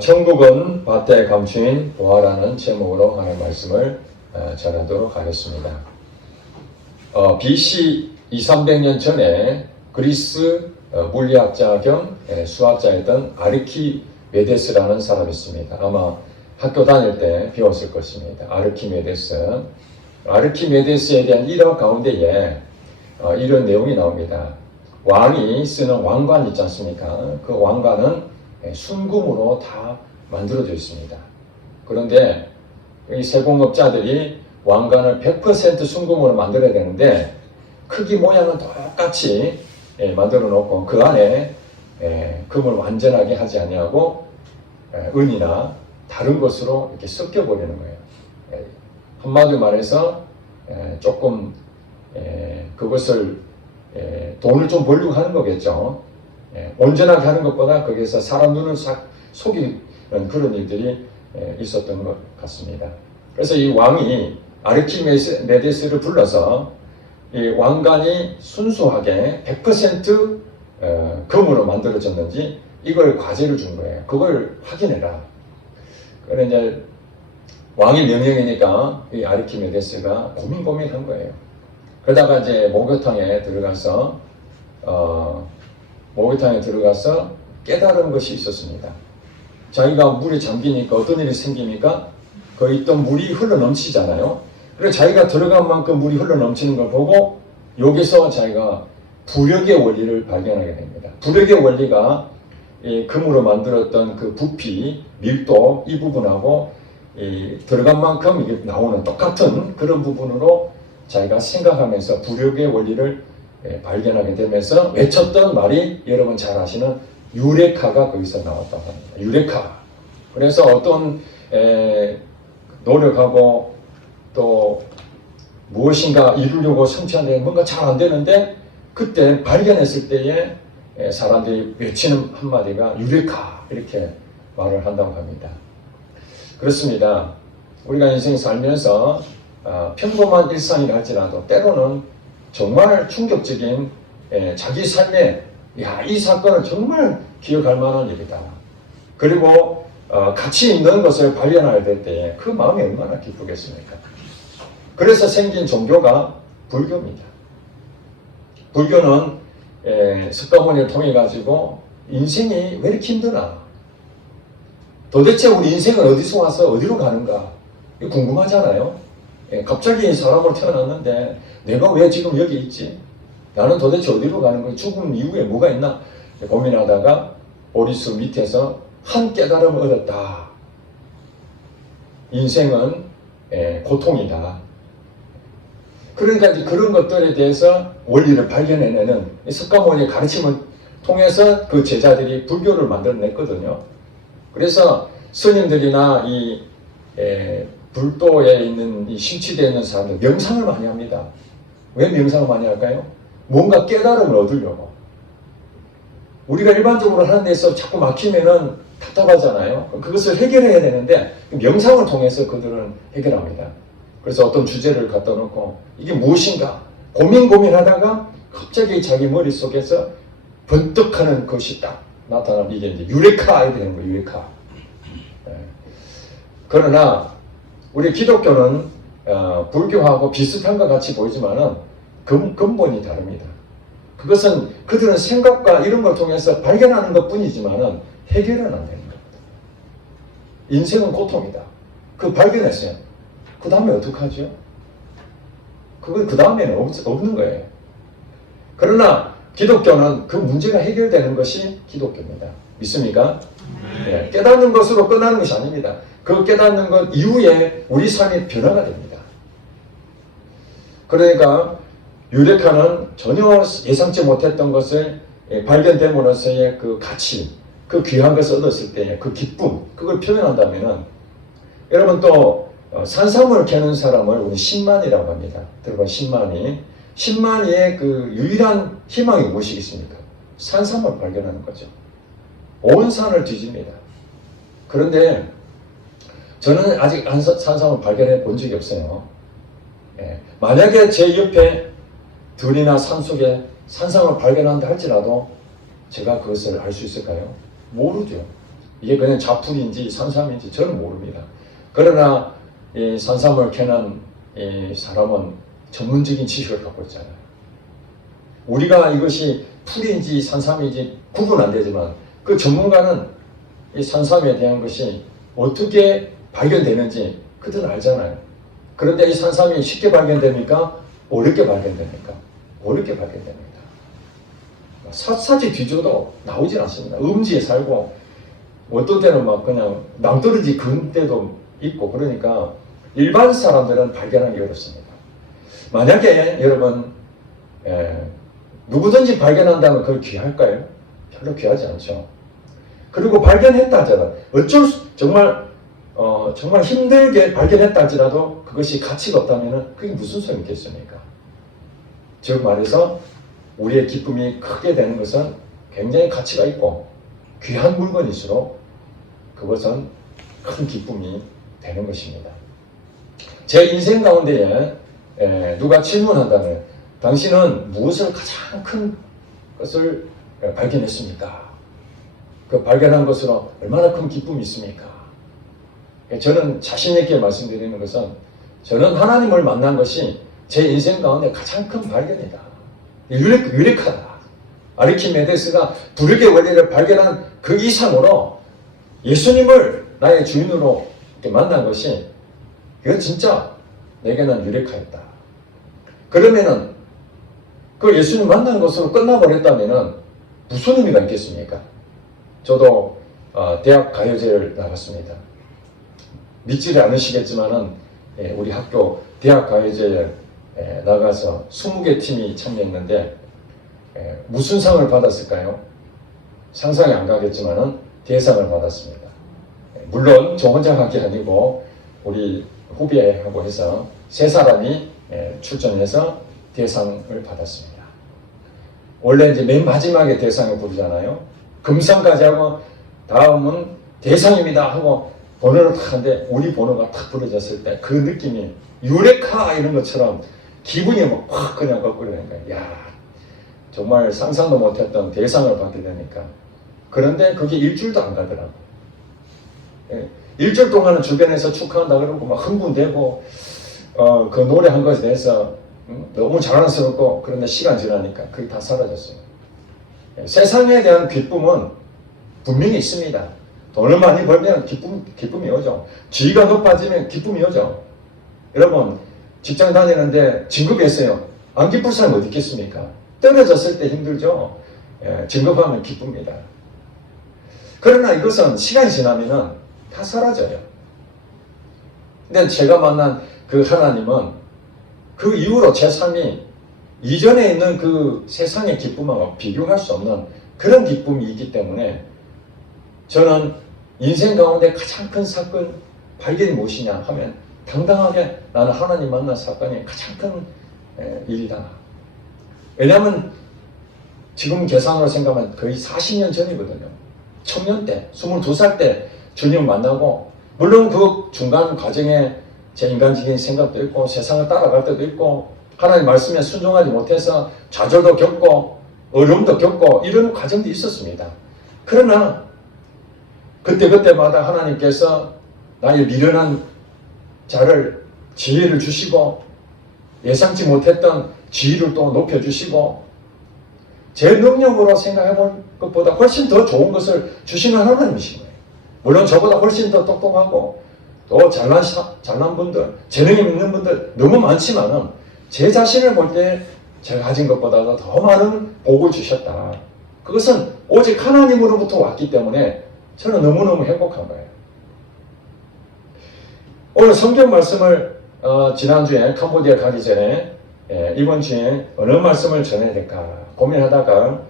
천국은 밭에 감추인 보화라는 제목으로 하는 말씀을 전하도록 하겠습니다. BC 200~300년 전에 그리스 물리학자 겸 수학자였던 아르키메데스라는 사람이 있습니다. 아마 학교 다닐 때 배웠을 것입니다. 아르키메데스에 대한 일화 가운데에 이런 내용이 나옵니다. 왕이 쓰는 왕관 있지 않습니까? 그 왕관은 순금으로 다 만들어져 있습니다. 그런데 이 세공업자들이 왕관을 100% 순금으로 만들어야 되는데 크기 모양은 똑같이 만들어 놓고 그 안에 금을 완전하게 하지 아니하고 은이나 다른 것으로 이렇게 섞여 버리는 거예요. 한마디로 말해서 조금 그것을 돈을 좀 벌려고 하는 거겠죠. 온전하게 하는 것보다 거기에서 사람 눈을 싹 속이는 그런 일들이 있었던 것 같습니다. 그래서 이 왕이 아르키메데스를 불러서 이 왕관이 순수하게 100% 금으로 만들어졌는지 이걸 과제를 준 거예요. 그걸 확인해라. 그래 이제 왕의 명령이니까 이 아르키메데스가 고민한 거예요. 그러다가 이제 목욕탕에 들어가서 깨달은 것이 있었습니다. 자기가 물에 잠기니까 어떤 일이 생기니까 그 있던 물이 흘러 넘치잖아요. 그래서 자기가 들어간 만큼 물이 흘러 넘치는 걸 보고 여기서 자기가 부력의 원리를 발견하게 됩니다. 부력의 원리가 이 금으로 만들었던 그 부피, 밀도 이 부분하고 이 들어간 만큼 이게 나오는 똑같은 그런 부분으로 자기가 생각하면서 부력의 원리를 발견하게 되면서 외쳤던 말이 여러분 잘 아시는 유레카가 거기서 나왔다고 합니다. 유레카. 그래서 어떤 노력하고 또 무엇인가 이루려고 성취하는데 뭔가 잘 안 되는데 그때 발견했을 때에 사람들이 외치는 한마디가 유레카 이렇게 말을 한다고 합니다. 그렇습니다. 우리가 인생 살면서 평범한 일상이라 할지라도 때로는 정말 충격적인 자기 삶에 이 사건은 정말 기억할 만한 일이다. 그리고 가치 있는 것을 발견할 때 그 마음이 얼마나 기쁘겠습니까? 그래서 생긴 종교가 불교입니다. 불교는 석가모니를 통해 가지고 인생이 왜 이렇게 힘드나? 도대체 우리 인생은 어디서 와서 어디로 가는가? 궁금하잖아요. 갑자기 사람으로 태어났는데 내가 왜 지금 여기 있지? 나는 도대체 어디로 가는 거야? 죽음 이후에 뭐가 있나? 고민하다가 오리수 밑에서 한 깨달음을 얻었다. 인생은 고통이다. 그러니까 이제 그런 것들에 대해서 원리를 발견해내는 석가모니의 가르침을 통해서 그 제자들이 불교를 만들어냈거든요. 그래서 스님들이나 이 불도에 있는 이 심취되어 있는 사람들 명상을 많이 합니다. 왜 명상을 많이 할까요? 뭔가 깨달음을 얻으려고. 우리가 일반적으로 하는 데서 자꾸 막히면은 답답하잖아요. 그것을 해결해야 되는데 명상을 통해서 그들은 해결합니다. 그래서 어떤 주제를 갖다 놓고 이게 무엇인가 고민하다가 갑자기 자기 머릿속에서 번뜩하는 것이 딱 나타나면 이게 이제 유레카가 되는 거예요. 유레카. 그러나 우리 기독교는 불교하고 비슷한 것 같이 보이지만은 근본이 다릅니다. 그것은 그들은 생각과 이런 걸 통해서 발견하는 것 뿐이지만은 해결은 안 되는 겁니다. 인생은 고통이다. 그거 발견했어요. 그 다음에 어떡하죠? 그 다음에는 없는 거예요. 그러나 기독교는 그 문제가 해결되는 것이 기독교입니다. 믿습니까? 네. 깨닫는 것으로 끝나는 것이 아닙니다. 그 깨닫는 것 이후에 우리 삶이 변화가 됩니다. 그러니까 유레카는 전혀 예상치 못했던 것을 발견됨으로써의 그 가치, 그 귀한 것을 얻었을 때 그 기쁨, 그걸 표현한다면은 여러분 또 산삼을 캐는 사람을 우리 신만이라고 합니다. 들어봐, 신만이. 신만이의 그 유일한 희망이 무엇이겠습니까? 산삼을 발견하는 거죠. 온 산을 뒤집니다. 그런데 저는 아직 산삼을 발견해 본 적이 없어요. 만약에 제 옆에 들이나 산속에 산삼을 발견한다 할지라도 제가 그것을 알 수 있을까요? 모르죠. 이게 그냥 자풀인지 산삼인지 저는 모릅니다. 그러나 이 산삼을 캐는 이 사람은 전문적인 지식을 갖고 있잖아요. 우리가 이것이 풀인지 산삼인지 구분 안 되지만 그 전문가는 이 산삼에 대한 것이 어떻게 발견되는지 그들은 알잖아요. 그런데 이 산삼이 쉽게 발견됩니까? 어렵게 발견됩니까? 어렵게 발견됩니다. 샅샅이 뒤져도 나오질 않습니다. 음지에 살고 어떤 때는 막 그냥 낭떠러지 근 때도 있고 그러니까 일반 사람들은 발견하기 어렵습니다. 만약에 여러분 누구든지 발견한다면 그걸 귀할까요? 별로 귀하지 않죠. 그리고 발견했다 하더라도 정말 힘들게 발견했다 할지라도 그것이 가치가 없다면 그게 무슨 소용이 있겠습니까? 즉 말해서 우리의 기쁨이 크게 되는 것은 굉장히 가치가 있고 귀한 물건일수록 그것은 큰 기쁨이 되는 것입니다. 제 인생 가운데에 누가 질문한다면 당신은 무엇을 가장 큰 것을 발견했습니까? 그 발견한 것으로 얼마나 큰 기쁨이 있습니까? 저는 자신 있게 말씀드리는 것은 저는 하나님을 만난 것이 제 인생 가운데 가장 큰 발견이다. 유력하다. 아르키메데스가 불의 원리를 발견한 그 이상으로 예수님을 나의 주인으로 만난 것이 그건 진짜 내게는 유력하였다. 그러면은 그 예수님 만난 것으로 끝나버렸다면은 무슨 의미가 있겠습니까? 저도 대학 가요제를 나갔습니다. 믿지를 않으시겠지만은 우리 학교 대학 가요제에 나가서 20개 팀이 참여했는데 무슨 상을 받았을까요? 상상이 안 가겠지만은 대상을 받았습니다. 물론 저 혼자 간 게 아니고 우리 후배하고 해서 3사람이 출전해서 대상을 받았습니다. 원래 이제 맨 마지막에 대상을 부르잖아요. 금상까지 하고 다음은 대상입니다 하고 번호를 탁 하는데 우리 번호가 탁 부러졌을 때 그 느낌이 유레카 이런 것처럼 기분이 막 확 그냥 거꾸로되는 거예요. 야, 정말 상상도 못했던 대상을 받게 되니까. 그런데 그게 일주일도 안 가더라고. 일주일 동안은 주변에서 축하한다 그러고 막 흥분되고 그 노래 한 것에 대해서 너무 자랑스럽고 그런데 시간 지나니까 그게 다 사라졌어요. 세상에 대한 기쁨은 분명히 있습니다. 돈을 많이 벌면 기쁨이 오죠. 지위가 높아지면 기쁨이 오죠. 여러분 직장 다니는데 진급했어요. 안 기쁠 사람이 어디 있겠습니까? 떨어졌을 때 힘들죠. 진급하면 기쁩니다. 그러나 이것은 시간이 지나면 다 사라져요. 근데 제가 만난 그 하나님은 그 이후로 제 삶이 이전에 있는 그 세상의 기쁨하고 비교할 수 없는 그런 기쁨이 있기 때문에 저는 인생 가운데 가장 큰 사건 발견이 무엇이냐 하면 당당하게 나는 하나님 만난 사건이 가장 큰 일이다. 왜냐하면 지금 계산으로 생각하면 거의 40년 전이거든요. 청년 때, 22살 때 주님 만나고 물론 그 중간 과정에 제 인간적인 생각도 있고 세상을 따라갈 때도 있고 하나님 말씀에 순종하지 못해서 좌절도 겪고 어려움도 겪고 이런 과정도 있었습니다. 그러나 그때마다 하나님께서 나의 미련한 자를 지혜를 주시고 예상치 못했던 지위를 또 높여주시고 제 능력으로 생각해 볼 것보다 훨씬 더 좋은 것을 주시는 하나님이신 거예요. 물론 저보다 훨씬 더 똑똑하고 또 잘난 분들, 재능이 있는 분들 너무 많지만은 제 자신을 볼 때 제가 가진 것보다도 더 많은 복을 주셨다. 그것은 오직 하나님으로부터 왔기 때문에 저는 너무너무 행복한 거예요. 오늘 성경 말씀을 지난주에 캄보디아 가기 전에 이번 주에 어느 말씀을 전해야 될까 고민하다가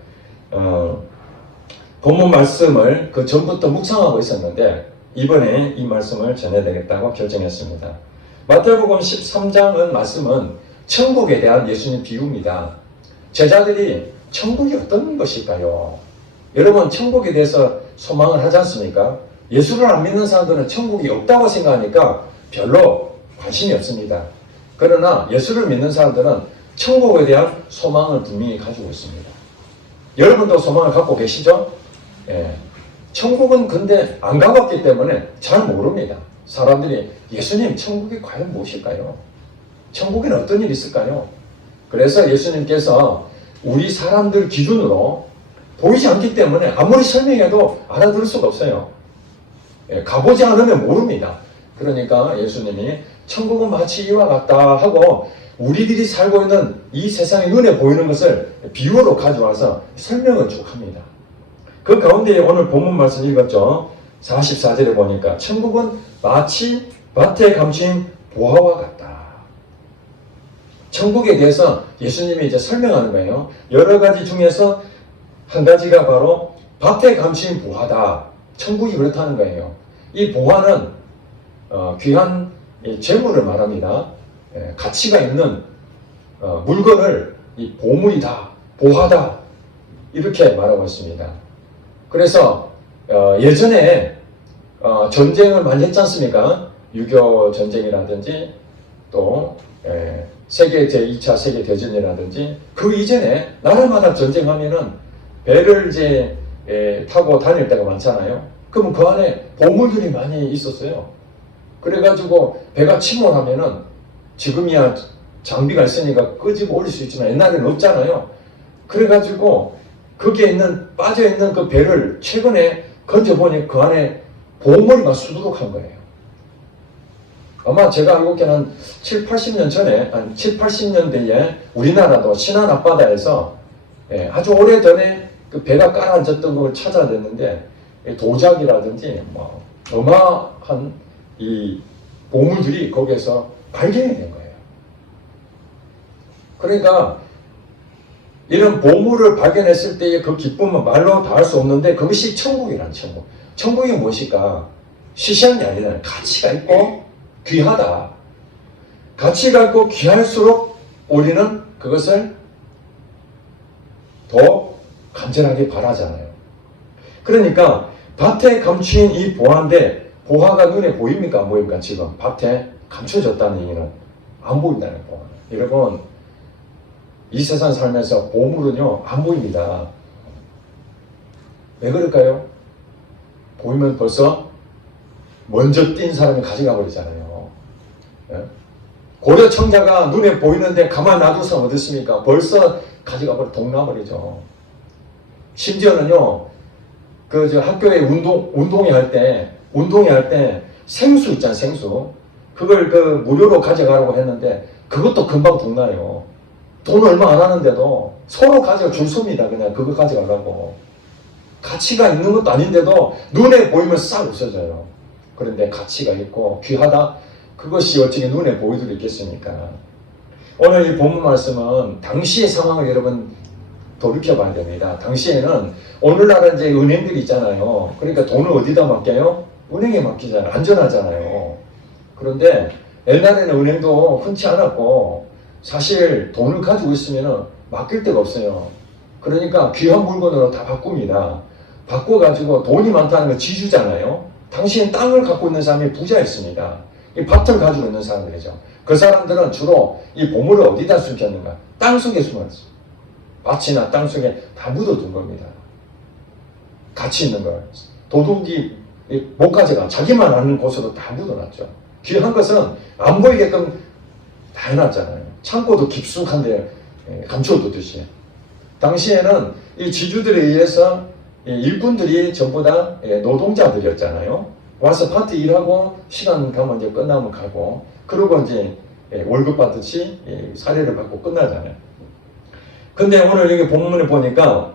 본문 말씀을 그 전부터 묵상하고 있었는데 이번에 이 말씀을 전해야 되겠다고 결정했습니다. 마태복음 13장은 말씀은 천국에 대한 예수님 비유입니다. 제자들이 천국이 어떤 것일까요? 여러분 천국에 대해서 소망을 하지 않습니까? 예수를 안 믿는 사람들은 천국이 없다고 생각하니까 별로 관심이 없습니다. 그러나 예수를 믿는 사람들은 천국에 대한 소망을 분명히 가지고 있습니다. 여러분도 소망을 갖고 계시죠? 예. 천국은 근데 안 가봤기 때문에 잘 모릅니다. 사람들이 예수님 천국이 과연 무엇일까요? 천국에는 어떤 일이 있을까요? 그래서 예수님께서 우리 사람들 기준으로 보이지 않기 때문에 아무리 설명해도 알아들을 수가 없어요. 가보지 않으면 모릅니다. 그러니까 예수님이 천국은 마치 이와 같다 하고 우리들이 살고 있는 이 세상의 눈에 보이는 것을 비유로 가져와서 설명을 쭉 합니다. 그 가운데 오늘 본문 말씀 읽었죠. 44절에 보니까 천국은 마치 밭에 감춘 보화와 같다. 천국에 대해서 예수님이 이제 설명하는 거예요. 여러 가지 중에서 한 가지가 바로 밭에 감춘 보화다. 천국이 그렇다는 거예요. 이 보화는 귀한 재물을 말합니다. 가치가 있는 물건을 이 보물이다, 보화다 이렇게 말하고 있습니다. 그래서 예전에 전쟁을 많이 했지 않습니까? 6.25 전쟁이라든지 또 세계 제2차 세계대전이라든지 그 이전에 나라마다 전쟁하면은 배를 이제 타고 다닐 때가 많잖아요. 그럼 그 안에 보물들이 많이 있었어요. 그래가지고 배가 침몰하면은 지금이야 장비가 있으니까 끄집어 올릴 수 있지만 옛날에는 없잖아요. 그래가지고 거기에 빠져있는 그 배를 최근에 건져보니 그 안에 보물이 막 수두룩한 거예요. 아마 제가 알고 있기는 한 7, 80년 전에, 한 7, 80년대에 우리나라도 신안 앞바다에서 아주 오래전에 그 배가 깔아앉았던 걸 찾아냈는데 도자기라든지 뭐 어마한 이 보물들이 거기에서 발견이 된 거예요. 그러니까 이런 보물을 발견했을 때의 그 기쁨은 말로 다 할 수 없는데 그것이 천국이란 천국. 천국이 무엇일까? 시시한 게 아니라 가치가 있고 귀하다. 가치가 있고 귀할수록 우리는 그것을 더 간절하게 바라잖아요. 그러니까 밭에 감추인 이 보화인데 보화가 눈에 보입니까? 안 보입니까? 지금 밭에 감춰졌다는 얘기는 안 보인다는 거예요. 여러분 이 세상 살면서 보물은요 안 보입니다. 왜 그럴까요? 보이면 벌써 먼저 뛴 사람이 가져가 버리잖아요. 고려 청자가 눈에 보이는데 가만 놔두서 어떻습니까? 벌써 가져가 버려 동나버리죠. 심지어는요 그 학교에 운동회 할 때 생수 있잖아요. 생수 그걸 그 무료로 가져가라고 했는데 그것도 금방 동나요. 돈 얼마 안 하는데도 서로 가져가 줄 섭니다. 그냥 그거 가져가라고. 가치가 있는 것도 아닌데도 눈에 보이면 싹 없어져요. 그런데 가치가 있고 귀하다? 그것이 어떻게 눈에 보이도록 있겠습니까? 오늘 이 본문 말씀은 당시의 상황을 여러분 돌이켜봐야 됩니다. 당시에는 오늘날은 이제 은행들이 있잖아요. 그러니까 돈을 어디다 맡겨요? 은행에 맡기잖아요. 안전하잖아요. 그런데 옛날에는 은행도 흔치 않았고 사실 돈을 가지고 있으면 맡길 데가 없어요. 그러니까 귀한 물건으로 다 바꿉니다. 바꿔가지고 돈이 많다는 건 지주잖아요. 당시엔 땅을 갖고 있는 사람이 부자였습니다. 이 밭을 가지고 있는 사람들이죠. 그 사람들은 주로 이 보물을 어디다 숨겼는가? 땅 속에 숨었어요. 밭이나 땅 속에 다 묻어둔 겁니다. 가치 있는 걸. 도둑이 못 가져가. 자기만 아는 곳으로 다 묻어놨죠. 귀한 것은 안 보이게끔 다 해놨잖아요. 창고도 깊숙한데 감춰두듯이. 당시에는 이 지주들에 의해서 일꾼들이 전부 다 노동자들이었잖아요. 와서 파트 일하고 시간 가면 이제 끝나면 가고 그러고 이제 월급 받듯이 사례를 받고 끝나잖아요. 근데 오늘 여기 본문을 보니까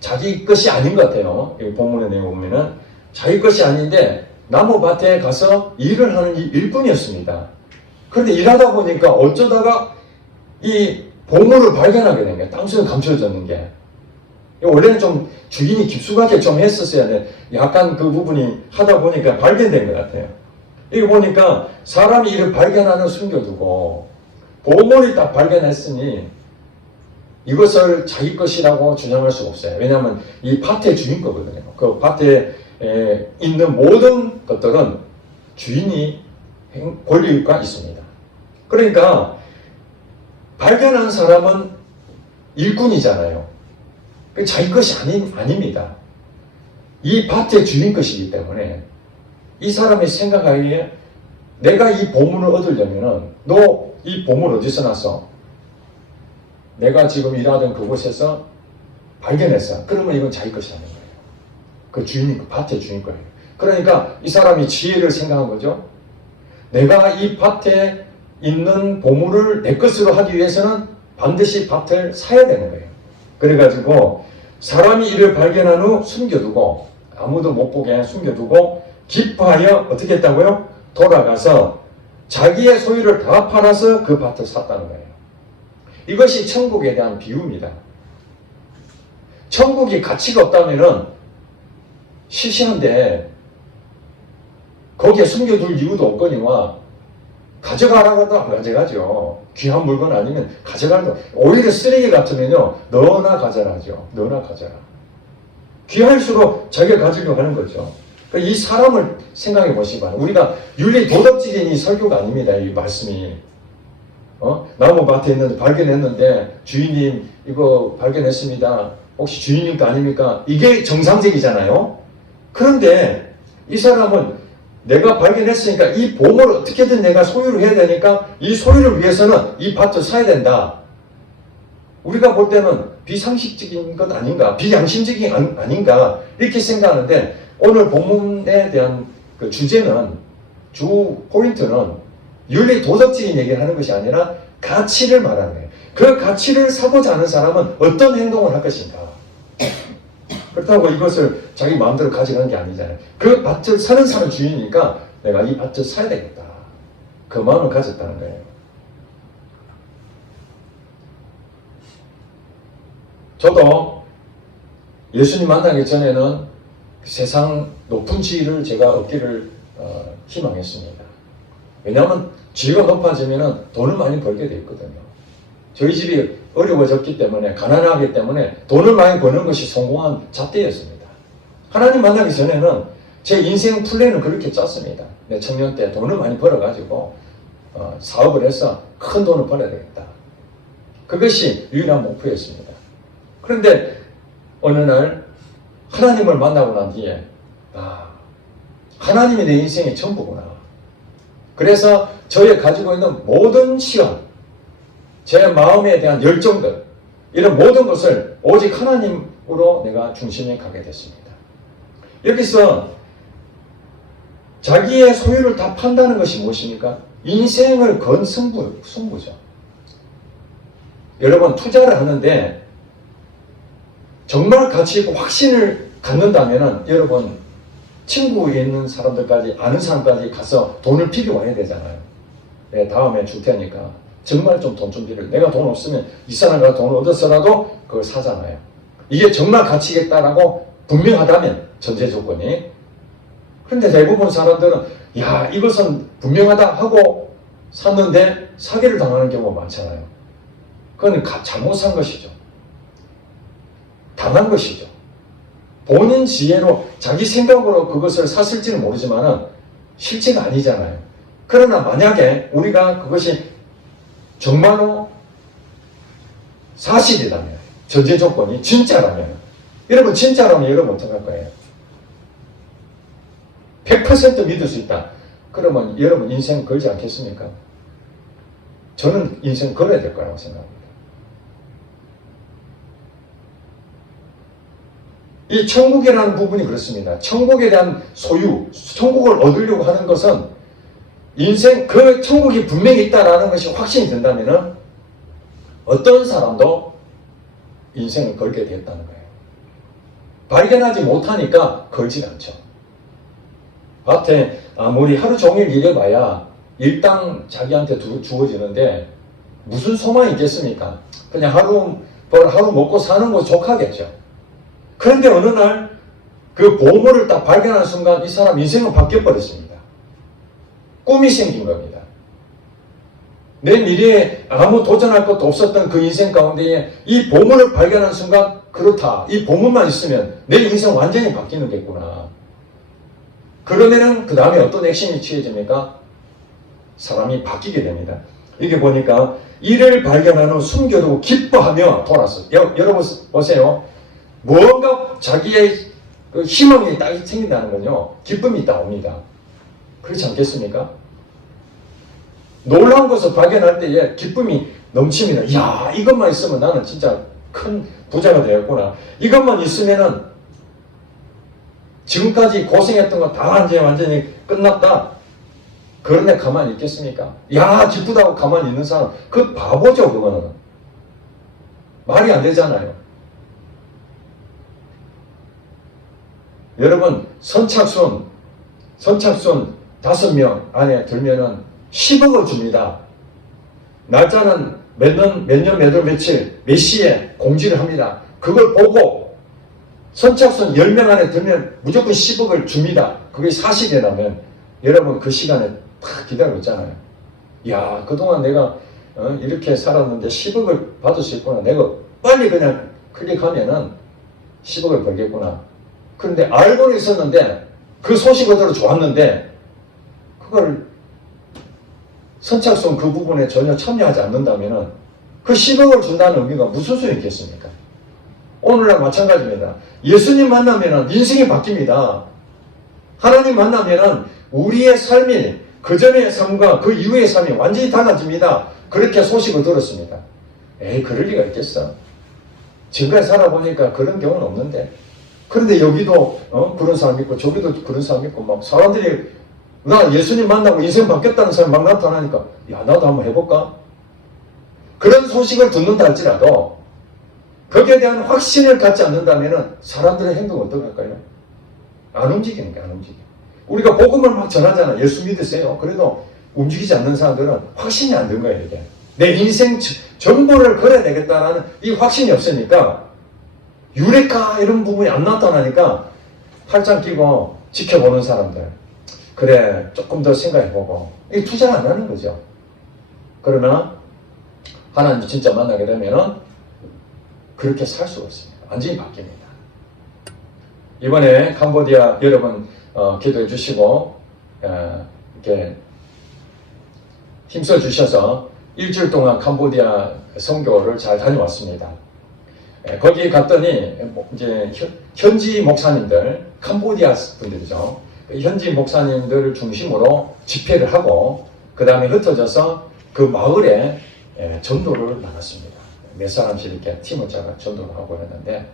자기 것이 아닌 것 같아요. 여기 본문의 내용 보면은 자기 것이 아닌데 나무 밭에 가서 일을 하는 일꾼이었습니다. 그런데 일하다 보니까 어쩌다가 이 보물을 발견하게 된 거예요. 땅속에 감춰졌는 게. 원래는 좀 주인이 깊숙하게 좀 했었어야 돼. 약간 그 부분이 하다 보니까 발견된 것 같아요. 여기 보니까 사람이 이를 발견하는 숨겨두고 보물이 딱 발견했으니 이것을 자기 것이라고 주장할 수가 없어요. 왜냐하면 이 밭의 주인 거거든요. 그 밭에 있는 모든 것들은 주인이 권리가 있습니다. 그러니까 발견한 사람은 일꾼이잖아요. 자기 것이 아닙니다. 이 밭의 주인 것이기 때문에 이 사람이 생각하기에 내가 이 보물을 얻으려면은 너 이 보물 어디서 났어? 내가 지금 일하던 그곳에서 발견했어. 그러면 이건 자기 것이 아닌 거예요. 그 주인, 그 밭의 주인 거예요. 그러니까 이 사람이 지혜를 생각한 거죠. 내가 이 밭에 있는 보물을 내 것으로 하기 위해서는 반드시 밭을 사야 되는 거예요. 그래가지고 사람이 이를 발견한 후 숨겨두고 아무도 못 보게 숨겨두고 기뻐하여 어떻게 했다고요? 돌아가서 자기의 소유를 다 팔아서 그 밭을 샀다는 거예요. 이것이 천국에 대한 비유입니다. 천국이 가치가 없다면은 시시한데 거기에 숨겨둘 이유도 없거니와 가져가라고 해도 안 가져가죠. 귀한 물건 아니면 가져가는 거. 오히려 쓰레기 같으면요, 너나 가져라죠. 너나 가져라. 귀할수록 자기가 가지려고 하는 거죠. 이 사람을 생각해 보시기 바랍니다. 우리가 윤리 도덕적인 이 설교가 아닙니다. 이 말씀이. 나무밭에 있는데 발견했는데 주인님 이거 발견했습니다. 혹시 주인님 거 아닙니까? 이게 정상적이잖아요. 그런데 이 사람은 내가 발견했으니까 이 보물을 어떻게든 내가 소유를 해야 되니까 이 소유를 위해서는 이 밭을 사야 된다. 우리가 볼 때는 비상식적인 것 아닌가, 비양심적인 아닌가 이렇게 생각하는데 오늘 본문에 대한 그 주제는, 주 포인트는 윤리 도덕적인 얘기를 하는 것이 아니라 가치를 말하는 거예요. 그 가치를 사고자 하는 사람은 어떤 행동을 할 것인가. 그렇다고 이것을 자기 마음대로 가져가는 게 아니잖아요. 그 밭을 사는 사람 주인이니까 내가 이 밭을 사야 되겠다. 그 마음을 가졌다는 거예요. 저도 예수님 만나기 전에는 세상 높은 지위를 제가 얻기를 희망했습니다. 왜냐하면 지위가 높아지면 돈을 많이 벌게 돼 있거든요. 저희 집이 어려워졌기 때문에, 가난하기 때문에 돈을 많이 버는 것이 성공한 잣대였습니다. 하나님 만나기 전에는 제 인생 플랜은 그렇게 짰습니다. 내 청년 때 돈을 많이 벌어가지고 사업을 해서 큰 돈을 벌어야 되겠다. 그것이 유일한 목표였습니다. 그런데 어느 날 하나님을 만나고 난 뒤에 하나님이 내 인생의 전부구나. 그래서 저의 가지고 있는 모든 시간, 제 마음에 대한 열정들, 이런 모든 것을 오직 하나님으로 내가 중심에 가게 됐습니다. 여기서 자기의 소유를 다 판다는 것이 무엇입니까? 인생을 건 승부죠. 여러분, 투자를 하는데 정말 가치 있고 확신을 갖는다면 여러분, 친구에 있는 사람들까지, 아는 사람까지 가서 돈을 빌려와야 되잖아요. 네, 다음에 줄 테니까 정말 좀 돈 좀 빌려. 내가 돈 없으면 이 사람과 돈을 얻었어라도 그걸 사잖아요. 이게 정말 가치겠다라고 분명하다면, 전제 조건이. 그런데 대부분 사람들은 야, 이것은 분명하다 하고 샀는데 사기를 당하는 경우가 많잖아요. 그건 잘못 산 것이죠. 당한 것이죠. 본인 지혜로 자기 생각으로 그것을 샀을지는 모르지만 실제가 아니잖아요. 그러나 만약에 우리가 그것이 정말로 사실이라면, 전제 조건이 진짜라면, 여러분 진짜라면 여러분 어떡할 거예요? 100% 믿을 수 있다. 그러면 여러분 인생 걸지 않겠습니까? 저는 인생 걸어야 될 거라고 생각합니다. 이 천국이라는 부분이 그렇습니다. 천국에 대한 소유, 천국을 얻으려고 하는 것은 인생, 그 천국이 분명히 있다라는 것이 확신이 든다면 어떤 사람도 인생을 걸게 되었다는 거예요. 발견하지 못하니까 걸지 않죠. 밭에 아무리 하루 종일 일해봐야 일당 자기한테 주어지는데 무슨 소망이 있겠습니까? 그냥 하루 먹고 사는 거 족하겠죠. 그런데 어느 날 그 보물을 딱 발견하는 순간 이 사람 인생은 바뀌어버렸습니다. 꿈이 생긴 겁니다. 내 미래에 아무 도전할 것도 없었던 그 인생 가운데에 이 보물을 발견하는 순간, 그렇다, 이 보물만 있으면 내 인생 완전히 바뀌는겠구나. 그러면은 그 다음에 어떤 액션이 취해집니까? 사람이 바뀌게 됩니다. 이게 보니까 이를 발견한 후 숨겨두고 기뻐하며 돌아서. 여러분 보세요. 무언가 자기의 그 희망이 딱 생긴다는 건요, 기쁨이 딱 옵니다. 그렇지 않겠습니까? 놀라운 것을 발견할 때에 기쁨이 넘칩니다. 이야, 이것만 있으면 나는 진짜 큰 부자가 되었구나. 이것만 있으면은 지금까지 고생했던 거 다 이제 완전히 끝났다. 그런데 가만히 있겠습니까? 야, 기쁘다고 가만히 있는 사람, 그 바보죠, 그거는. 말이 안 되잖아요. 여러분, 선착순 5명 안에 들면은 10억을 줍니다. 날짜는 몇 년, 몇 월, 며칠, 몇 시에 공지를 합니다. 그걸 보고 선착순 10명 안에 들면 무조건 10억을 줍니다. 그게 사실이라면 여러분 그 시간에 딱 기다리고 있잖아요. 야, 그동안 내가 이렇게 살았는데 10억을 받을 수 있구나. 내가 빨리 그냥 클릭하면은 10억을 벌겠구나. 그런데 알고는 있었는데 그 소식 그대로 좋았는데 그걸 선착순 그 부분에 전혀 참여하지 않는다면은 그 10억을 준다는 의미가 무슨 소용이 있겠습니까? 오늘날 마찬가지입니다. 예수님 만나면은 인생이 바뀝니다. 하나님 만나면은 우리의 삶이 그 전의 삶과 그 이후의 삶이 완전히 달라집니다. 그렇게 소식을 들었습니다. 에이, 그럴 리가 있겠어. 지금까지 살아보니까 그런 경우는 없는데. 그런데 여기도 그런 사람 있고 저기도 그런 사람 있고 막 사람들이 나 예수님 만나고 인생 바뀌었다는 사람 막 나타나니까 야, 나도 한번 해볼까? 그런 소식을 듣는다 할지라도 거기에 대한 확신을 갖지 않는다면 사람들의 행동은 어떡할까요? 안 움직이는 게 안 움직여. 우리가 복음을 막 전하잖아. 예수 믿으세요. 그래도 움직이지 않는 사람들은 확신이 안 든 거예요. 이게. 내 인생 전부를 걸어내겠다라는 이 확신이 없으니까 유레카 이런 부분이 안 나타나니까 팔짱 끼고 지켜보는 사람들. 그래, 조금 더 생각해보고 이 투자를 안 하는 거죠. 그러나 하나님 진짜 만나게 되면은 그렇게 살 수가 없습니다. 완전히 바뀝니다. 이번에 캄보디아 여러분 기도해 주시고 이렇게 힘써 주셔서 일주일 동안 캄보디아 선교를 잘 다녀왔습니다. 거기 갔더니 이제 현지 목사님들, 캄보디아 분들이죠. 현지 목사님들을 중심으로 집회를 하고 그 다음에 흩어져서 그 마을에 전도를 나눴습니다. 몇 사람씩 이렇게 팀을 짜가 전도를 하고 했는데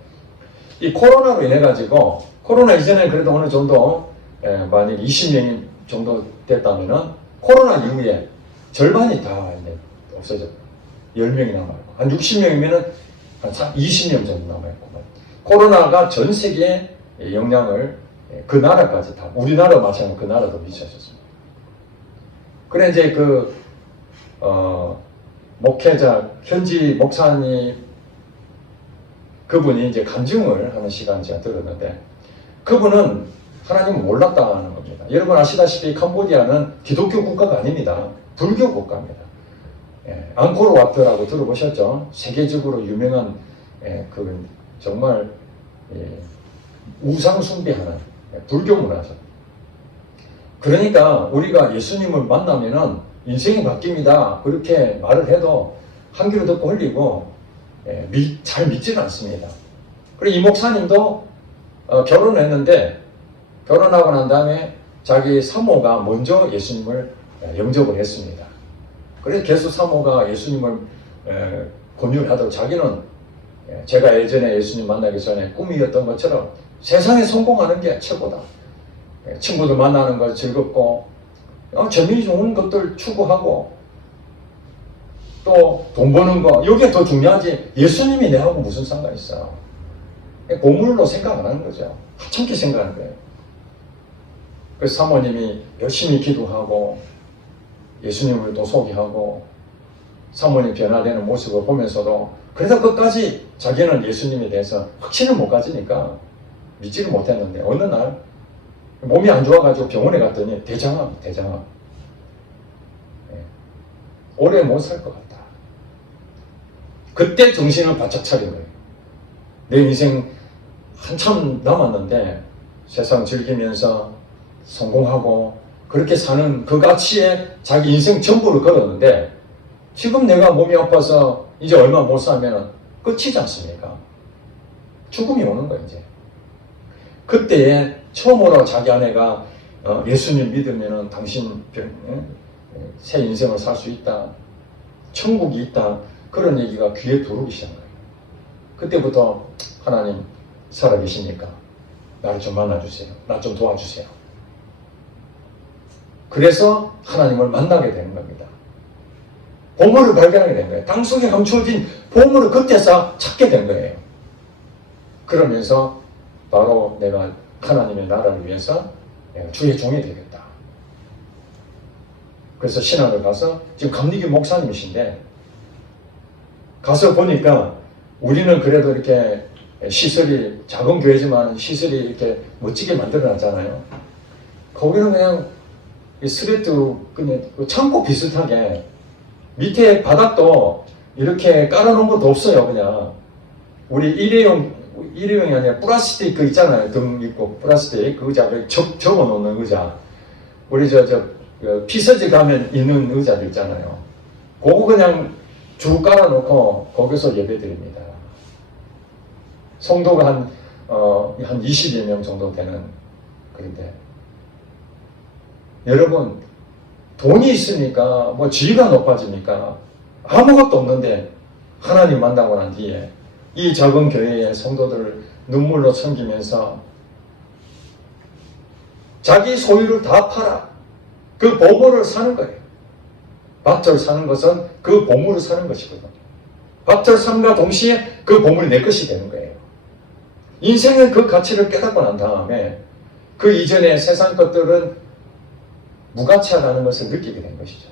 이 코로나로 인해 가지고 코로나 이전에 그래도 어느 정도 만약 20명 정도 됐다면은 코로나 이후에 절반이 다 이제 없어졌고 10명이 남아있고 한 60명이면은 한 20명 정도 남아있고 코로나가 전 세계에 영향을 그 나라까지 다 우리나라 마찬가지로 그 나라도 미쳤었습니다. 그래 이제 그 목회자 현지 목사님 그분이 이제 간증을 하는 시간 제가 들었는데 그분은 하나님을 몰랐다는 겁니다. 여러분 아시다시피 캄보디아는 기독교 국가가 아닙니다. 불교 국가입니다. 앙코르와트라고 들어보셨죠? 세계적으로 유명한 그 정말 우상 숭배하는 불교 문화죠. 그러니까 우리가 예수님을 만나면은 인생이 바뀝니다. 그렇게 말을 해도 한 귀로 듣고 흘리고 잘 믿지는 않습니다. 그리고 이 목사님도 결혼을 했는데 결혼하고 난 다음에 자기 사모가 먼저 예수님을 영접을 했습니다. 그래서 계속 사모가 예수님을 권유를 하도록 자기는 제가 예전에 예수님 만나기 전에 꿈이었던 것처럼 세상에 성공하는 게 최고다. 친구들 만나는 거 즐겁고 재미 좋은 것들 추구하고 또 돈 버는 거 이게 더 중요하지 예수님이 내하고 무슨 상관이 있어. 보물로 생각 안 하는 거죠. 하찮게 생각하는 거예요. 그래서 사모님이 열심히 기도하고 예수님을 또 소개하고 사모님 변화되는 모습을 보면서도 그래서 끝까지 자기는 예수님에 대해서 확신을 못 가지니까 믿지를 못했는데 어느 날 몸이 안 좋아가지고 병원에 갔더니 대장암. 오래 못 살 것 같다. 그때 정신을 바짝 차린 거예요. 내 인생 한참 남았는데 세상 즐기면서 성공하고 그렇게 사는 그 가치에 자기 인생 전부를 걸었는데 지금 내가 몸이 아파서 이제 얼마 못 살면 끝이지 않습니까? 죽음이 오는 거예요, 이제. 그때에 처음으로 자기 아내가 예수님 믿으면 당신 새 인생을 살 수 있다. 천국이 있다. 그런 얘기가 귀에 들어오기 시작한 거예요. 그때부터 하나님 살아계시니까 나를 좀 만나주세요. 나 좀 도와주세요. 그래서 하나님을 만나게 되는 겁니다. 보물을 발견하게 된 거예요. 땅속에 감추어진 보물을 그때서 찾게 된 거예요. 그러면서 바로 내가 하나님의 나라를 위해서 내가 주의 종이 되겠다. 그래서 신학을 가서 지금 감리교 목사님이신데 가서 보니까 우리는 그래도 이렇게 시설이 작은 교회지만 시설이 이렇게 멋지게 만들어놨잖아요. 거기는 그냥 스레트 그냥 창고 비슷하게 밑에 바닥도 이렇게 깔아놓은 것도 없어요. 그냥 우리 일회용이 아니라 플라스틱 그 있잖아요. 등 있고 플라스틱 그 의자 접어놓는 의자. 우리 피서지 가면 있는 의자들 있잖아요. 그거 그냥 쭉 깔아놓고 거기서 예배드립니다. 성도가 한 20여 명 정도 되는 그런데 여러분 돈이 있으니까 뭐 지위가 높아지니까 아무것도 없는데 하나님 만나고 난 뒤에 이 작은 교회의 성도들을 눈물로 섬기면서 자기 소유를 다 팔아 그 보물을 사는 거예요. 밭을 사는 것은 그 보물을 사는 것이거든요. 밭을 삼과 동시에 그 보물이 내 것이 되는 거예요. 인생은 그 가치를 깨닫고 난 다음에 그 이전의 세상 것들은 무가치하다는 것을 느끼게 된 것이죠.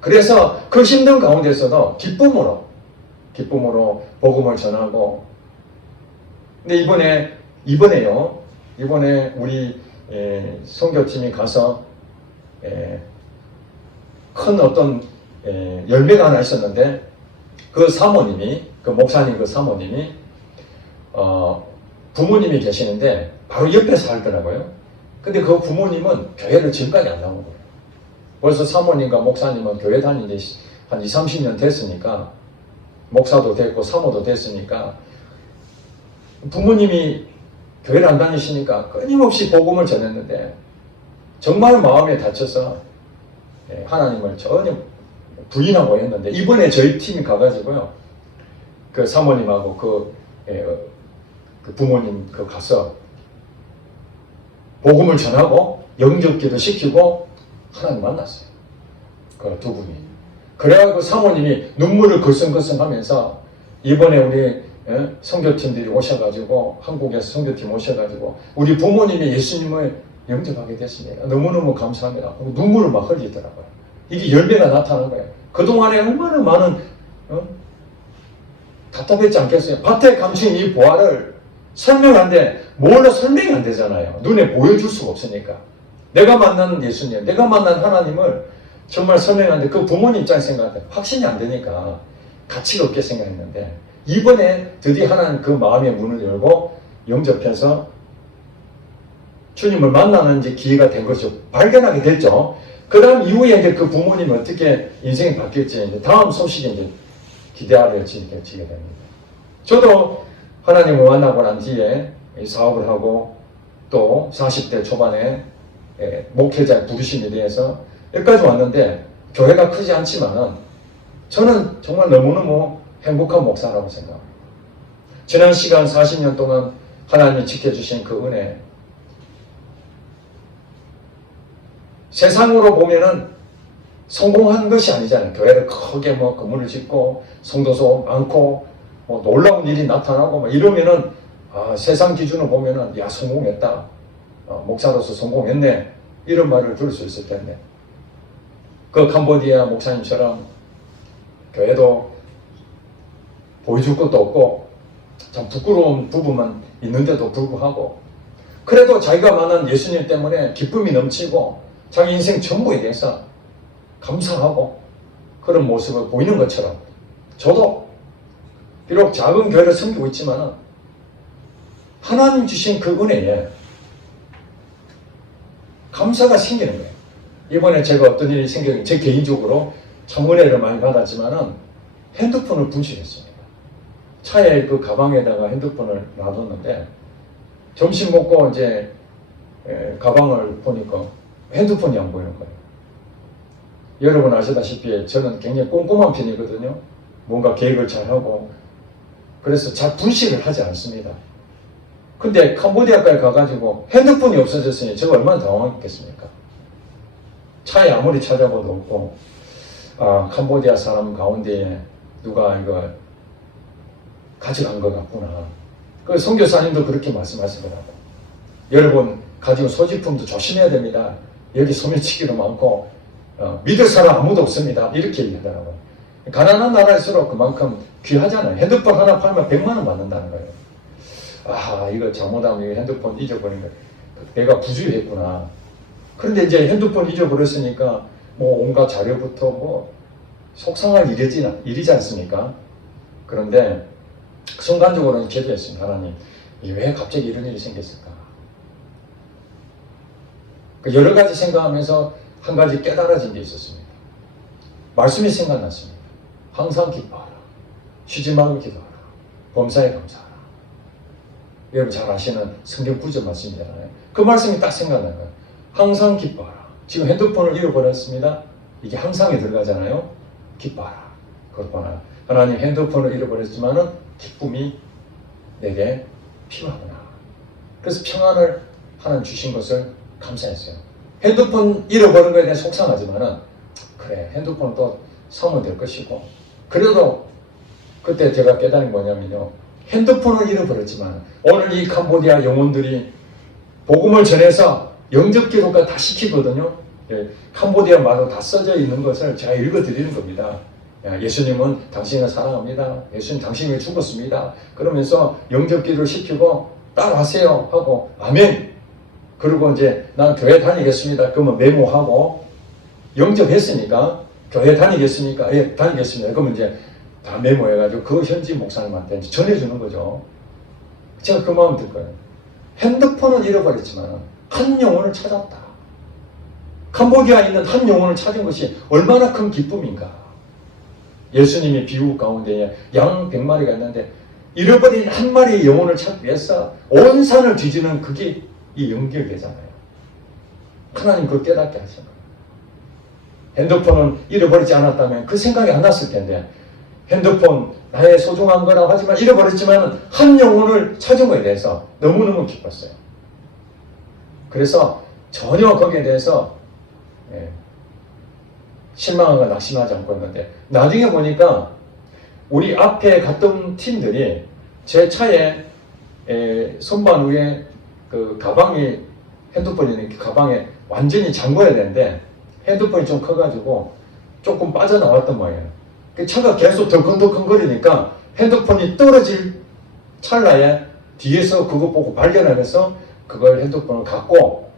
그래서 그 힘든 가운데서도 기쁨으로 복음을 전하고 근데 이번에 우리 선교팀이 가서 큰 어떤 열매가 하나 있었는데 그 사모님이 그 목사님 그 사모님이 부모님이 계시는데 바로 옆에 살더라고요. 근데 그 부모님은 교회를 지금까지 안 나온 거예요. 벌써 사모님과 목사님은 교회 다닌 지 한 20, 30년 됐으니까 목사도 됐고 사모도 됐으니까 부모님이 교회를 안 다니시니까 끊임없이 복음을 전했는데 정말 마음에 다쳐서 하나님을 전혀 부인하고 했는데 이번에 저희 팀이 가가지고요. 그 사모님하고 그 부모님 가서 복음을 전하고 영접기도 시키고 하나님 만났어요. 그 두 분이. 그래가지고 사모님이 눈물을 글썽글썽 하면서 이번에 우리 선교팀들이 오셔가지고 한국에서 선교팀 오셔가지고 우리 부모님이 예수님을 영접하게 됐습니다. 너무너무 감사합니다. 눈물을 막 흘리더라고요. 이게 열매가 나타난 거예요. 그동안에 얼마나 많은 답답했지 않겠어요? 밭에 감춘 이 보화를 설명하는데 뭘로 설명이 안 되잖아요. 눈에 보여줄 수가 없으니까. 내가 만난 예수님, 내가 만난 하나님을 정말 설명하는데 그 부모님 입장에서 생각할 때 확신이 안 되니까 가치가 없게 생각했는데 이번에 드디어 하나님 그 마음의 문을 열고 영접해서 주님을 만나는 이제 기회가 된 것이죠. 발견하게 됐죠. 그 다음 이후에 이제 그 부모님이 어떻게 인생이 바뀔지 이제 다음 소식이 이제 기대하려지게 됩니다. 저도 하나님을 만나고 난 뒤에 사업을 하고 또 40대 초반에 목회자의 부르심에 대해서 여기까지 왔는데 교회가 크지 않지만은 저는 정말 너무너무 행복한 목사라고 생각합니다. 지난 시간 40년 동안 하나님이 지켜주신 그 은혜 세상으로 보면은 성공한 것이 아니잖아요. 교회를 크게 뭐 건물을 짓고 성도수 많고 뭐 놀라운 일이 나타나고 뭐 이러면은 세상 기준으로 보면은 야 성공했다. 목사로서 성공했네. 이런 말을 들을 수 있을 텐데 그 캄보디아 목사님처럼 교회도 보여줄 것도 없고 참 부끄러운 부분만 있는데도 불구하고 그래도 자기가 만난 예수님 때문에 기쁨이 넘치고 자기 인생 전부에 대해서 감사하고 그런 모습을 보이는 것처럼 저도 비록 작은 교회를 섬기고 있지만 하나님 주신 그 은혜에 감사가 생기는 거예요. 이번에 제가 어떤 일이 생겼는지 제 개인적으로 참 은혜를 많이 받았지만은 핸드폰을 분실했습니다. 차에 그 가방에다가 핸드폰을 놔뒀는데 점심 먹고 이제 가방을 보니까 핸드폰이 안 보이는 거예요. 여러분 아시다시피 저는 굉장히 꼼꼼한 편이거든요. 뭔가 계획을 잘 하고 그래서 잘 분식을 하지 않습니다. 근데 캄보디아까지 가가지고 핸드폰이 없어졌으니 제가 얼마나 당황했겠습니까? 차에 아무리 찾아봐도 없고 캄보디아 사람 가운데에 누가 이거 가져간 것 같구나. 그 선교사님도 그렇게 말씀하시더라고. 여러분 가지고 소지품도 조심해야 됩니다. 여기 소매치기도 많고 믿을 사람 아무도 없습니다. 이렇게 얘기하더라고요. 가난한 나라일수록 그만큼 귀하잖아요. 핸드폰 하나 팔면 100만 원 받는다는 거예요. 이거 잘못하면 핸드폰 잊어버린 거예요. 내가 부주의했구나. 그런데 이제 핸드폰 잊어버렸으니까 뭐 온갖 자료부터 뭐 속상한 일이지 않습니까? 그런데 순간적으로는 기도했습니다. 하나님, 왜 갑자기 이런 일이 생겼을까? 여러 가지 생각하면서 한 가지 깨달아진 게 있었습니다. 말씀이 생각났습니다. 항상 기뻐하라. 쉬지 말고 기도하라. 범사에 감사하라. 여러분 잘 아시는 성경 구절 말씀이잖아요. 그 말씀이 딱 생각난 거예요. 항상 기뻐하라. 지금 핸드폰을 잃어버렸습니다. 이게 항상에 들어가잖아요. 기뻐하라. 그렇구나. 하나님 핸드폰을 잃어버렸지만은 기쁨이 내게 필요하구나. 그래서 평안을 하나님 주신 것을 감사했어요. 핸드폰 잃어버린 거에 대해 속상하지만은 그래 핸드폰은 또 사면 될 것이고 그래도 그때 제가 깨달은 뭐냐면요. 핸드폰을 잃어버렸지만 오늘 이 캄보디아 영혼들이 복음을 전해서 영접 기도가 다 시키거든요. 캄보디아 말로 다 써져 있는 것을 제가 읽어드리는 겁니다. 예수님은 당신을 사랑합니다. 예수님 당신이 죽었습니다. 그러면서 영접 기도를 시키고 따라하세요 하고 아멘. 그리고 이제 난 교회 다니겠습니다. 그러면 메모하고 영접했으니까 교회 다니겠습니까? 예, 다니겠습니다. 그러면 이제 다 메모해가지고 그 현지 목사님한테 전해주는 거죠. 제가 그 마음 들 거예요. 핸드폰은 잃어버렸지만 한 영혼을 찾았다. 캄보디아에 있는 한 영혼을 찾은 것이 얼마나 큰 기쁨인가. 예수님이 비유 가운데 양 100마리가 있는데 잃어버린 한 마리의 영혼을 찾기 위해서 온 산을 뒤지는 그게 이 영계회잖아요. 하나님 그걸 깨닫게 하신 거예요. 핸드폰은 잃어버리지 않았다면 그 생각이 안 났을 텐데 핸드폰 나의 소중한 거라고 하지만 잃어버렸지만 한 영혼을 찾은 거에 대해서 너무너무 기뻤어요. 그래서 전혀 거기에 대해서 실망하거나 낙심하지 않고 있는데 나중에 보니까 우리 앞에 갔던 팀들이 제 차에 선반 위에 그 가방이 핸드폰이 이렇게 가방에 완전히 잠궈야 되는데 핸드폰이 좀 커가지고 조금 빠져나왔던 모양이에요. 그 차가 계속 덜컹덜컹거리니까 핸드폰이 떨어질 찰나에 뒤에서 그거 보고 발견하면서 그걸 핸드폰을 갖고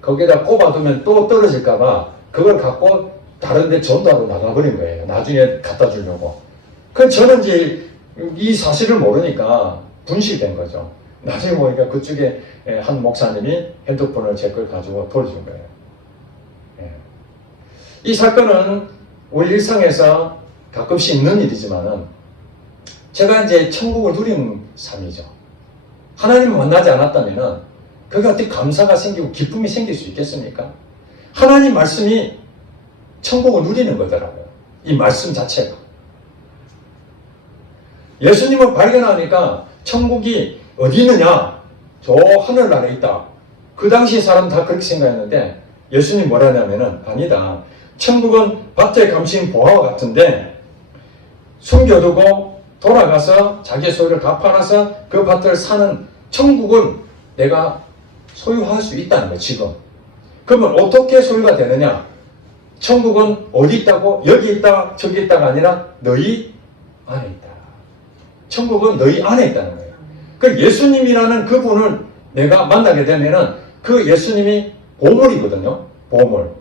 거기에다 꼽아두면 또 떨어질까봐 그걸 갖고 다른 데 전도하고 나가버린 거예요. 나중에 갖다 주려고. 그럼 저는 이제 이 사실을 모르니까 분실된 거죠. 나중에 보니까 그쪽에 한 목사님이 핸드폰을 제 걸 가지고 돌려준 거예요. 이 사건은 우리 일상에서 가끔씩 있는 일이지만은 제가 이제 천국을 누린 삶이죠. 하나님을 만나지 않았다면은 그게 어떻게 감사가 생기고 기쁨이 생길 수 있겠습니까? 하나님 말씀이 천국을 누리는 거더라고요. 이 말씀 자체가. 예수님을 발견하니까 천국이 어디 있느냐? 저 하늘 아래 있다. 그 당시 사람 다 그렇게 생각했는데 예수님 뭐라냐면은 아니다. 천국은 밭에 감춘 보화와 같은데 숨겨두고 돌아가서 자기의 소유를 다 팔아서 그 밭을 사는 천국은 내가 소유할 수 있다는 거예요. 지금. 그러면 어떻게 소유가 되느냐? 천국은 어디 있다고? 여기 있다 저기 있다가 아니라 너희 안에 있다. 천국은 너희 안에 있다는 거예요. 그 예수님이라는 그분을 내가 만나게 되면은 그 예수님이 보물이거든요. 보물.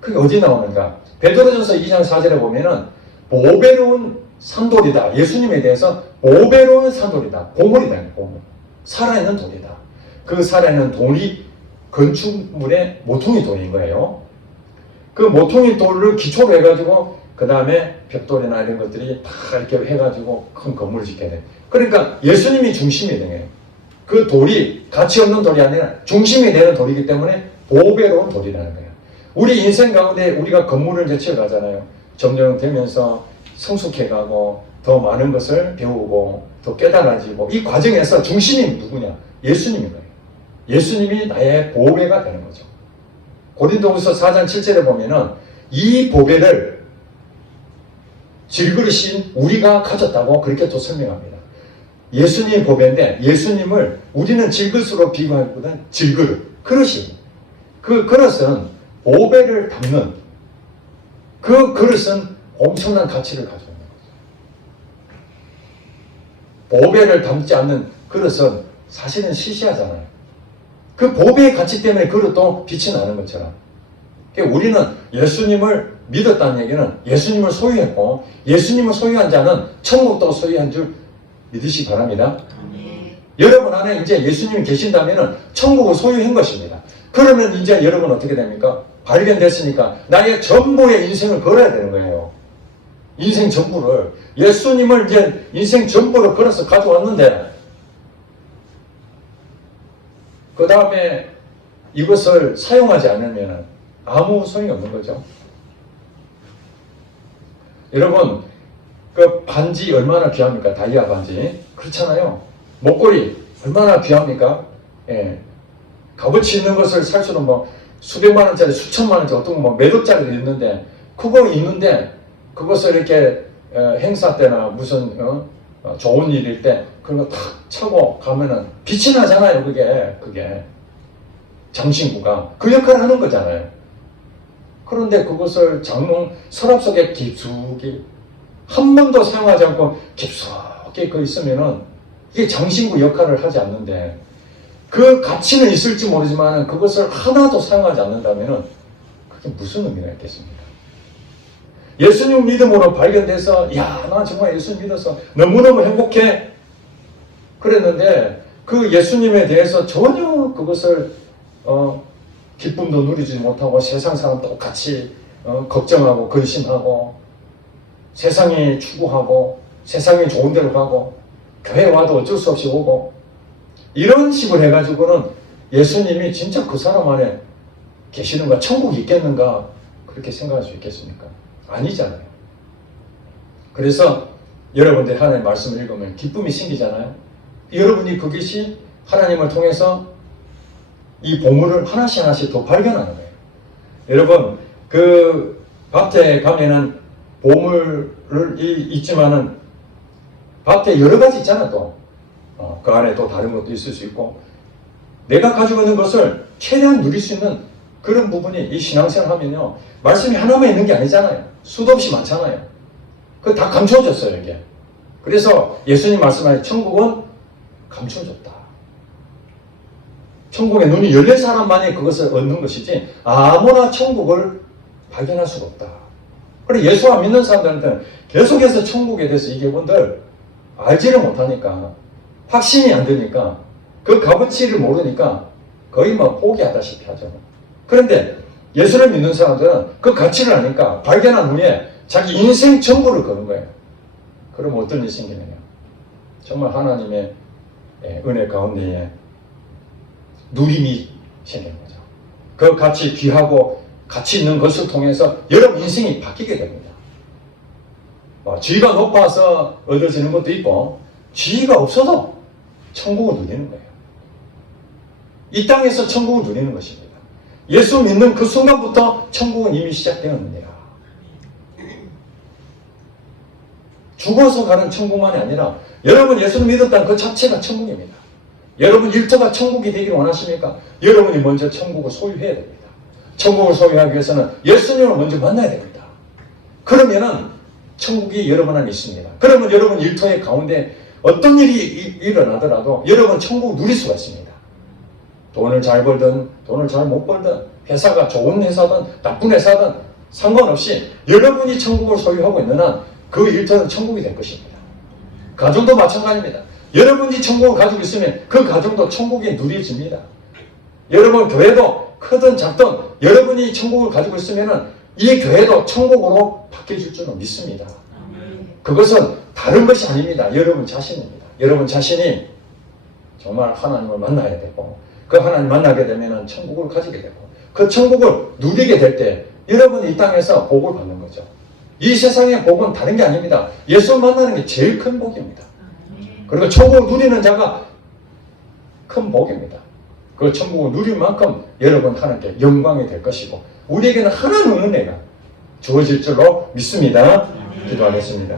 그게 어디 나오는가? 베드로전서 2장 4절에 보면은 보배로운 산돌이다. 예수님에 대해서 보배로운 산돌이다. 보물이다. 보물. 살아있는 돌이다. 그 살아있는 돌이 건축물의 모퉁이 돌인 거예요. 그 모퉁이 돌을 기초로 해가지고 그 다음에 벽돌이나 이런 것들이 다 이렇게 해가지고 큰 건물을 짓게 돼. 그러니까 예수님이 중심이 되네요. 그 돌이 가치 없는 돌이 아니라 중심이 되는 돌이기 때문에 보배로운 돌이라는 거예요. 우리 인생 가운데 우리가 건물을 이제 지어가잖아요. 점점 되면서 성숙해가고 더 많은 것을 배우고 더 깨달아지고 이 과정에서 중심이 누구냐? 예수님인 거예요. 예수님이 나의 보배가 되는 거죠. 고린도후서 4장 7절에 보면은 이 보배를 질그릇인 우리가 가졌다고 그렇게 또 설명합니다. 예수님이 보배인데 예수님을 우리는 질그릇으로 비교하기보다는 질그릇, 그릇이. 그 그릇은 보배를 담는 그 그릇은 엄청난 가치를 가지고 있는 거죠. 보배를 담지 않는 그릇은 사실은 시시하잖아요. 그 보배의 가치 때문에 그릇도 빛이 나는 것처럼. 그러니까 우리는 예수님을 믿었다는 얘기는 예수님을 소유했고 예수님을 소유한 자는 천국도 소유한 줄 믿으시기 바랍니다. 여러분 안에 이제 예수님이 계신다면 천국을 소유한 것입니다. 그러면 이제 여러분 어떻게 됩니까? 발견됐으니까 나의 전부의 인생을 걸어야 되는 거예요. 인생 전부를. 예수님을 이제 인생 전부를 걸어서 가져왔는데 그 다음에 이것을 사용하지 않으면 아무 소용이 없는 거죠. 여러분 그 반지 얼마나 귀합니까? 다이아 반지. 그렇잖아요. 목걸이 얼마나 귀합니까? 예. 값어치 있는 것을 살 수는 뭐 수백만 원짜리, 수천만 원짜리, 어떤 뭐 몇 억짜리도 있는데 그거 있는데 그것을 이렇게 행사 때나 무슨 좋은 일일 때 그런 거 탁 차고 가면은 빛이 나잖아요. 그게 장신구가 그 역할을 하는 거잖아요. 그런데 그것을 장롱 서랍 속에 깊숙이 한 번도 사용하지 않고 깊숙이 그 있으면은 이게 장신구 역할을 하지 않는데 그 가치는 있을지 모르지만 그것을 하나도 사용하지 않는다면 그게 무슨 의미가 있겠습니까? 예수님 믿음으로 발견돼서 야, 나 정말 예수님 믿어서 너무너무 행복해 그랬는데 그 예수님에 대해서 전혀 그것을 기쁨도 누리지 못하고 세상 사람 똑같이 걱정하고 근심하고 세상에 추구하고 세상에 좋은 데로 가고 교회 와도 어쩔 수 없이 오고 이런 식으로 해가지고는 예수님이 진짜 그 사람 안에 계시는가 천국이 있겠는가 그렇게 생각할 수 있겠습니까? 아니잖아요. 그래서 여러분들이 하나님의 말씀을 읽으면 기쁨이 생기잖아요. 여러분이 그것이 하나님을 통해서 이 보물을 하나씩 하나씩 더 발견하는 거예요. 여러분 그 밭에 가면은 보물을 있지만은 밭에 여러 가지 있잖아 또. 그 안에 또 다른 것도 있을 수 있고 내가 가지고 있는 것을 최대한 누릴 수 있는 그런 부분이 이 신앙생활 하면요 말씀이 하나만 있는 게 아니잖아요. 수도 없이 많잖아요. 그거 다 감춰졌어요 이게. 그래서 예수님 말씀하신 천국은 감춰졌다. 천국에 눈이 열린 사람만이 그것을 얻는 것이지 아무나 천국을 발견할 수가 없다. 그리고 예수 안 믿는 사람들한테는 계속해서 천국에 대해서 이게 뭔들 알지를 못하니까 확신이 안 되니까 그 값어치를 모르니까 거의 뭐 포기하다시피 하죠. 그런데 예수를 믿는 사람들은 그 가치를 아니까 발견한 후에 자기 인생 전부를 거는 거예요. 그럼 어떤 일이 생기느냐. 정말 하나님의 은혜 가운데에 누림이 생기는 거죠. 그 가치 귀하고 가치 있는 것을 통해서 여러분 인생이 바뀌게 됩니다. 지위가 높아서 얻어지는 것도 있고 지위가 없어도 천국을 누리는 거예요. 이 땅에서 천국을 누리는 것입니다. 예수 믿는 그 순간부터 천국은 이미 시작되었느니라. 죽어서 가는 천국만이 아니라 여러분 예수를 믿었다는 그 자체가 천국입니다. 여러분 일터가 천국이 되기를 원하십니까? 여러분이 먼저 천국을 소유해야 됩니다. 천국을 소유하기 위해서는 예수님을 먼저 만나야 됩니다. 그러면은 천국이 여러분 안에 있습니다. 그러면 여러분 일터의 가운데 어떤 일이 일어나더라도 여러분 천국을 누릴 수가 있습니다. 돈을 잘 벌든 돈을 잘 못 벌든 회사가 좋은 회사든 나쁜 회사든 상관없이 여러분이 천국을 소유하고 있는 한 그 일터는 천국이 될 것입니다. 가정도 마찬가지입니다. 여러분이 천국을 가지고 있으면 그 가정도 천국에 누려집니다. 여러분 교회도 크든 작든 여러분이 천국을 가지고 있으면 이 교회도 천국으로 바뀌어질 줄은 믿습니다. 그것은 다른 것이 아닙니다. 여러분 자신입니다. 여러분 자신이 정말 하나님을 만나야 되고, 그 하나님 만나게 되면 천국을 가지게 되고, 그 천국을 누리게 될 때 여러분이 이 땅에서 복을 받는 거죠. 이 세상의 복은 다른 게 아닙니다. 예수 만나는 게 제일 큰 복입니다. 그리고 천국을 누리는 자가 큰 복입니다. 그 천국을 누릴 만큼 여러분 하나님께 영광이 될 것이고, 우리에게는 하나님의 은혜가 주어질 줄로 믿습니다. 기도하겠습니다.